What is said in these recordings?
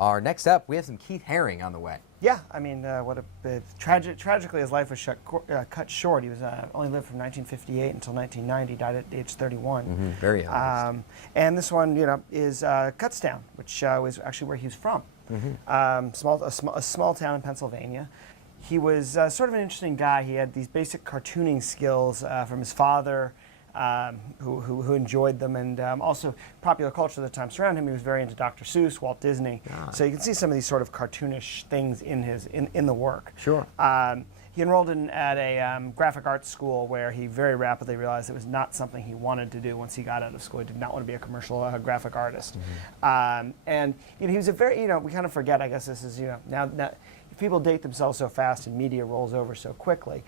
are next up. We have some Keith Haring on the way. Yeah, I mean, tragically his life was cut short. He was only lived from 1958 until 1990, died at age 31. Very young. And this one, is Kutztown, which was actually where he was from. A small town in Pennsylvania. He was sort of an interesting guy. He had these basic cartooning skills from his father, who enjoyed them, and also popular culture at the time surrounding him. He was very into Dr. Seuss, Walt Disney. So you can see some of these sort of cartoonish things in the work. Sure. He enrolled at a graphic arts school where he very rapidly realized it was not something he wanted to do once he got out of school. He did not want to be a commercial graphic artist. And he was a very, we kind of forget, I guess this is, now if people date themselves so fast and media rolls over so quickly,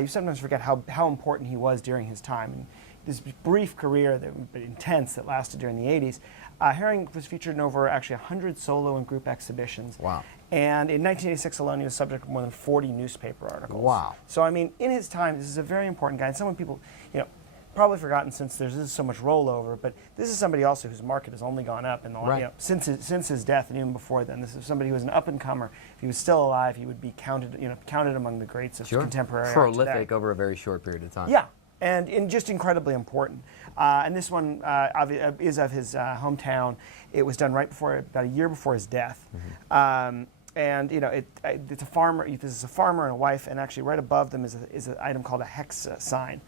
you sometimes forget how important he was during his time. And this brief career, but intense, that lasted during the 80s, Haring was featured in over actually 100 solo and group exhibitions. Wow. And in 1986 alone, he was subject to more than 40 newspaper articles. Wow. So, I mean, in his time, this is a very important guy. And someone people, probably forgotten since there's so much rollover, but this is somebody also whose market has only gone up in the since his death and even before then. This is somebody who was an up-and-comer. If he was still alive, he would be counted among the greats of contemporary art prolific today. over a very short period of time. Yeah. And just incredibly important. And this one is of his hometown. It was done about a year before his death. And it's a farmer. This is a farmer and a wife, and actually right above them is an item called a hex sign,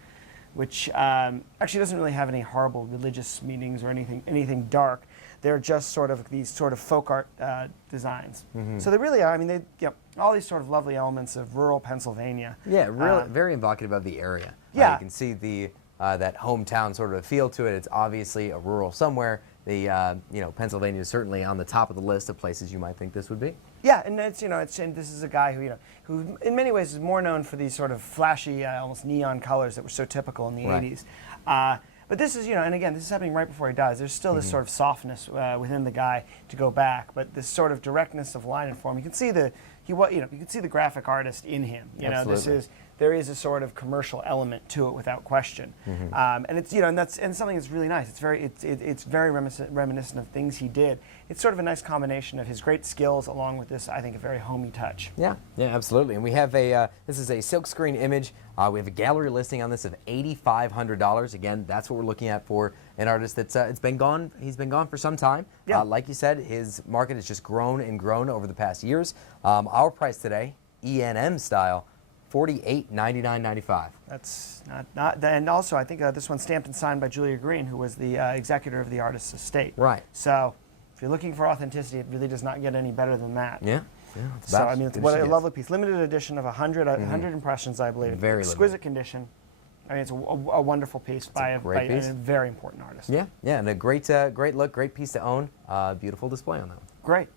which actually doesn't really have any horrible religious meanings or anything dark. They're just sort of these sort of folk art designs. So they really are. I mean, all these sort of lovely elements of rural Pennsylvania. Yeah, really, very evocative of the area. Yeah. You can see that hometown sort of feel to it. It's obviously a rural somewhere. Pennsylvania is certainly on the top of the list of places you might think this would be. Yeah, and this is a guy who in many ways is more known for these sort of flashy, almost neon colors that were so typical in the 80s. But this is, and again, this is happening right before he dies. There's still this sort of softness within the guy to go back, but this sort of directness of line and form. You can see you can see the graphic artist in him. There is a sort of commercial element to it without question, and it's and something that's really nice. It's very reminiscent of things he did. It's sort of a nice combination of his great skills along with this, I think, a very homey touch. Yeah, absolutely. And we have this is a Silkscreen image. We have a gallery listing on this of $8,500. Again, that's what we're looking at for an artist that's he's been gone for some time. Yeah. Like you said, his market has just grown and grown over the past years. Our price today, E&M style, $48.99.95. That's not. And also, I think this one's stamped and signed by Julia Green, who was the executor of the artist's estate. Right. So, if you're looking for authenticity, it really does not get any better than that. Yeah. So, I mean, what a lovely piece. Limited edition of 100 very impressions, I believe. Exquisite condition. I mean, it's a wonderful piece by a very important artist. Yeah, and a great look, great piece to own. Beautiful display on that one. Great.